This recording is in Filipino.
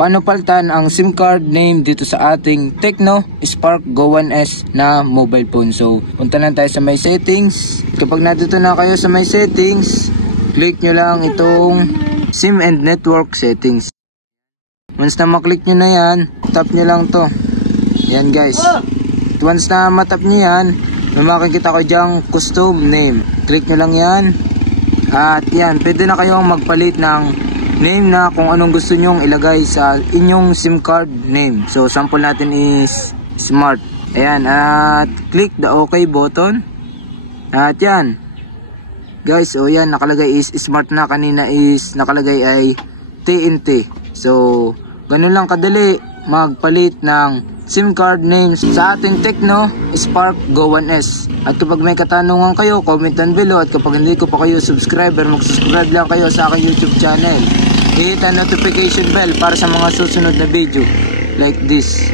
paano palitan ang SIM card name dito sa ating Tecno Spark Go 1S na mobile phone. So, punta lang tayo sa my settings. Kapag nandito na kayo sa my settings, click nyo lang itong SIM and network settings. Once na maklik nyo na yan, tap nyo lang to. Yan guys. Once na matap nyo yan, may makikita ko dyang custom name. Click nyo lang yan. At yan, pwede na kayong magpalit ng name na kung anong gusto nyong ilagay sa inyong SIM card name. So, sample natin is Smart. Ayan, at click the OK button. At yan. Guys, o yan, nakalagay is Smart na. Kanina is nakalagay ay TNT. So, ganun lang kadali magpalit ng SIM card names sa ating Tecno Spark Go 1S. At kapag may katanungan kayo, comment down below. At kapag hindi ko pa kayo subscriber, mag-subscribe lang kayo sa aking YouTube channel. Hit ang notification bell para sa mga susunod na video like this.